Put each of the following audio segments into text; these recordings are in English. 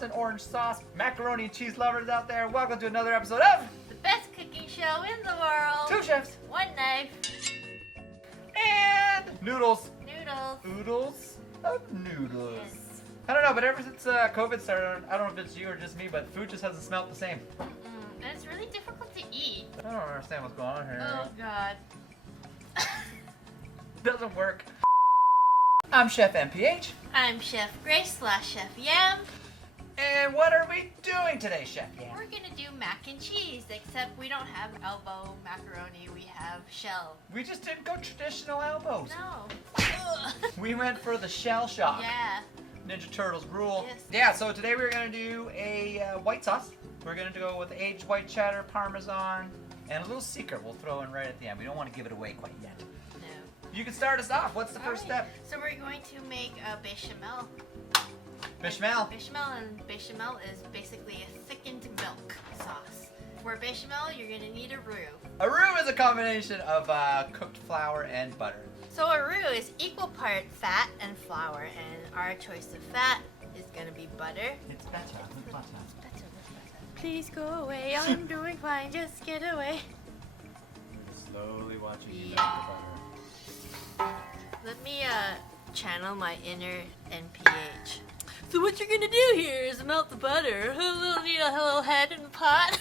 sauce and orange sauce. Macaroni and cheese lovers out there, welcome to another episode of the best cooking show in the world. 2 chefs, 1 knife. And noodles. Noodles. Oodles of noodles. Yes. I don't know, but ever since COVID started, I don't know if it's you or just me, but food just hasn't smelled the same. And it's really difficult to eat. I don't understand what's going on here. Oh God. Doesn't work. I'm Chef MPH. I'm Chef Grace / Chef Yam. And what are we doing today, Chef Yam? We're gonna do mac and cheese, except we don't have elbow macaroni, we have shell. We just didn't go traditional elbows. No. We went for the shell shock. Yeah. Ninja Turtles rule. Yes. Yeah, so today we're going to do a white sauce. We're going to go with aged white cheddar, Parmesan, and a little secret we'll throw in right at the end. We don't want to give it away quite yet. No. You can start us off. What's the first step? So we're going to make a bechamel. Bechamel. And bechamel is basically a thickened milk sauce. For bechamel, you're going to need a roux. A roux is a combination of cooked flour and butter. So a roux is equal part fat and flour, and our choice of fat is going to be butter. It's better. It's better. Please go away. I'm doing fine. Just get away. Slowly watching you Yeah. melt the butter. Let me channel my inner NPH. So what you're gonna do here is melt the butter. Need a little head in the pot.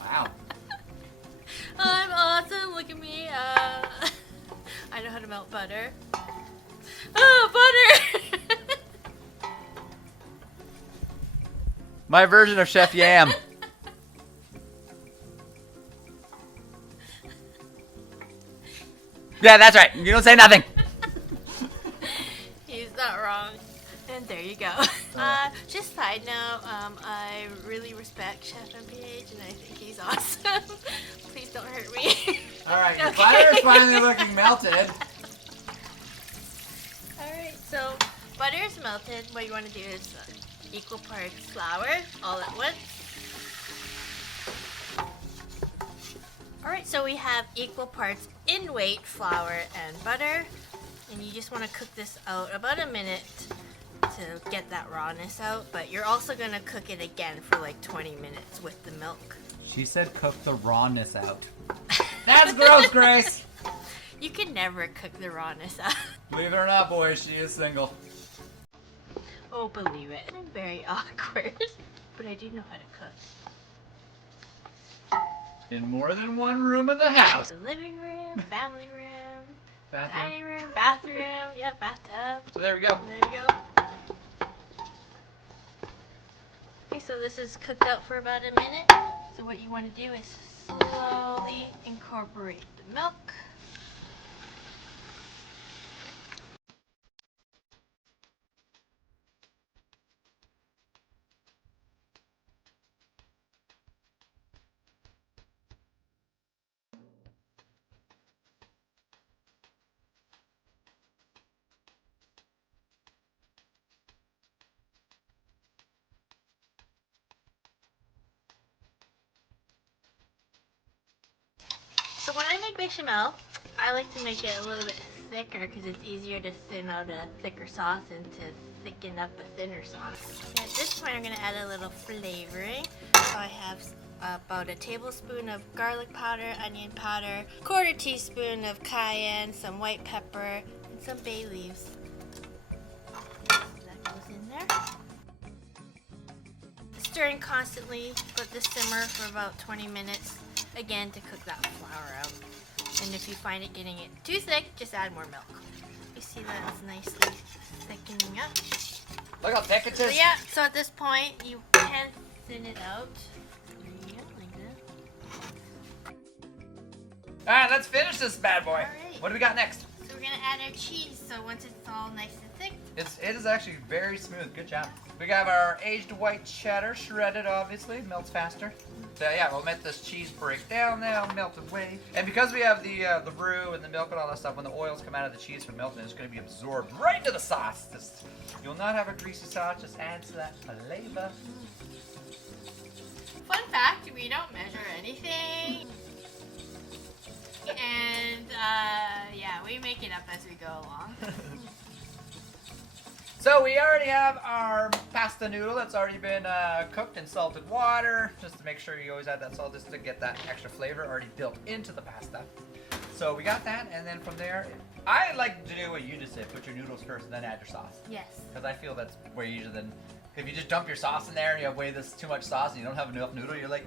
Wow. I'm awesome. Look at me. I know how to melt butter. Oh, butter! My version of Chef Yam. Yeah, that's right. You don't say nothing. He's not wrong. And there you go. Just side note, I really respect Chef MPH and I think he's awesome. Please don't hurt me. Alright, your Okay. butter is finally looking melted. Alright, so butter is melted. What you want to do is equal parts flour all at once. Alright, so we have equal parts in weight flour and butter. And you just want to cook this out about a minute to get that rawness out. But you're also going to cook it again for like 20 minutes with the milk. She said cook the rawness out. That's gross, Grace! You can never cook the rawness out. Believe it or not, boys, she is single. Oh, believe it. I'm very awkward. But I do know how to cook. In more than one room of the house. The living room, family room, Bathroom. dining room, bathroom, yeah, bathtub. So there we go. There you go. Okay, so this is cooked out for about a minute. So what you want to do is slowly incorporate the milk. So when I make bechamel, I like to make it a little bit thicker because it's easier to thin out a thicker sauce and to thicken up a thinner sauce. And at this point I'm going to add a little flavoring. So I have about a tablespoon of garlic powder, onion powder, 1/4 teaspoon of cayenne, some white pepper, and some bay leaves. So that goes in there. Stirring constantly, let this simmer for about 20 minutes. Again, to cook that flour out. And if you find it getting it too thick, just add more milk. You see that it's nicely thickening up. Look how thick it So is. yeah, so at this point, you can thin it out. There you go, like that. Alright, let's finish this bad boy. Alright. What do we got next? So we're gonna add our cheese. So once it's all nice and thick, It is actually very smooth. Good job. We got our aged white cheddar, shredded obviously, melts faster. So yeah, we'll let this cheese break down now, melt away. And because we have the roux and the milk and all that stuff, when the oils come out of the cheese from melting, it's going to be absorbed right into the sauce. You'll not have a greasy sauce, just adds to that flavor. fun fact, we don't measure anything. And yeah, we make it up as we go along. So we already have our pasta noodle that's already been cooked in salted water, just to make sure you always add that salt just to get that extra flavor already built into the pasta. So we got that, and then from there, I like to do what you just did, put your noodles first and then add your sauce. Yes. Because I feel that's way easier than, if you just dump your sauce in there and you have way too much sauce and you don't have enough noodle, you're like,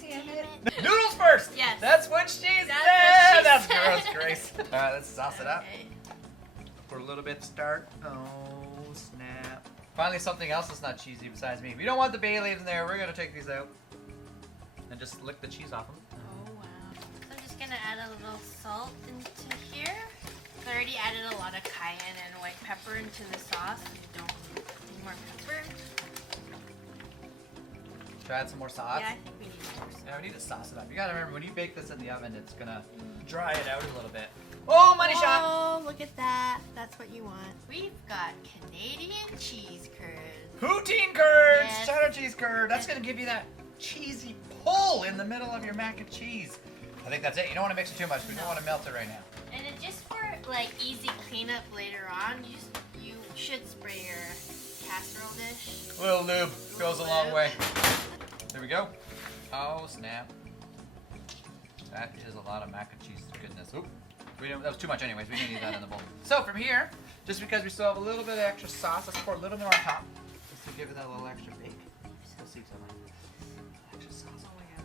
damn it. Noodles first! Yes. That's what she said! That's That's gross, Grace. Alright, let's sauce it up. Okay. For a little bit to start. Oh, snap. Finally, something else that's not cheesy besides me. We don't want the bay leaves in there. We're going to take these out. And just lick the cheese off them. Oh, wow. So I'm just going to add a little salt into here. I already added a lot of cayenne and white pepper into the sauce. I don't need more pepper. Should I add some more sauce? Yeah, I think we need more sauce. Yeah, we need to sauce it up. You got to remember, when you bake this in the oven, it's going to dry it out a little bit. Oh, money shot! Oh, look at that. That's what you want. We've got Canadian cheese curds. Poutine curds! Yes. Cheddar cheese curd. That's going to give you that cheesy pull in the middle of your mac and cheese. I think that's it. You don't want to mix it too much. We don't want to melt it right now. And then just for like easy cleanup later on, you should spray your casserole dish. A little lube goes a long way. There we go. Oh, snap. That is a lot of mac and cheese. Goodness. Oop. That was too much anyways. We didn't need that in the bowl. So from here, just because we still have a little bit of extra sauce, let's pour a little bit on top. Just to give it that little extra bake. Still see some extra sauce. Oh my god.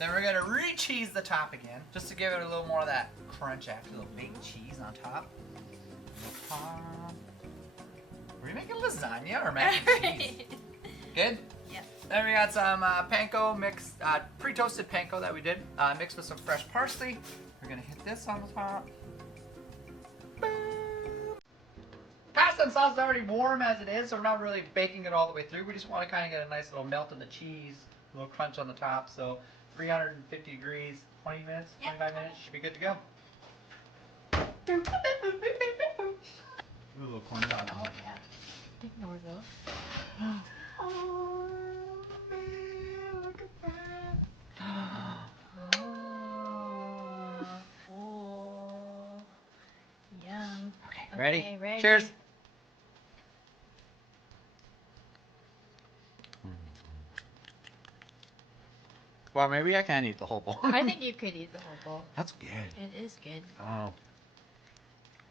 Then we're going to re-cheese the top again, just to give it a little more of that crunch after, a little baked cheese on top. Are we making lasagna or mac and cheese? Good? Yep. Then we got some panko mixed, pre-toasted panko that we did, mixed with some fresh parsley. We're gonna hit this on the top. Boom. Pasta and sauce is already warm as it is, so we're not really baking it all the way through. We just want to kind of get a nice little melt in the cheese, a little crunch on the top. So 350 degrees, 20 minutes, 25 minutes, should be good to go. Ooh, a little corn dog. Oh yeah. Ignore those. Oh man, look at that. Oh. Yum. Okay, ready? Okay, ready. Cheers. Well, maybe I can eat the whole bowl. I think you could eat the whole bowl. That's good. It is good. Oh.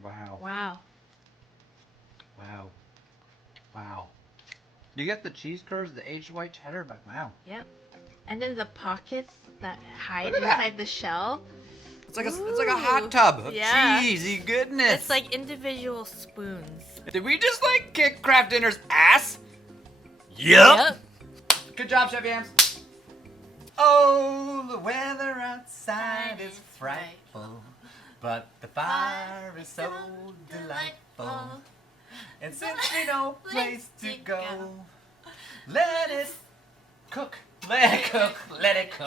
Wow. Wow. Wow. Wow. You get the cheese curds, the aged white cheddar, but wow. Yep. And then the pockets that hide Look at that. inside the shell. It's like a hot tub of Yeah. cheesy goodness. It's like individual spoons. Did we just like kick Kraft Dinner's ass? Yep. Good job, Chef Yams. Oh, the weather outside is frightful, but the fire is so delightful. And since we no place to go, let it cook, let it cook, let it cook.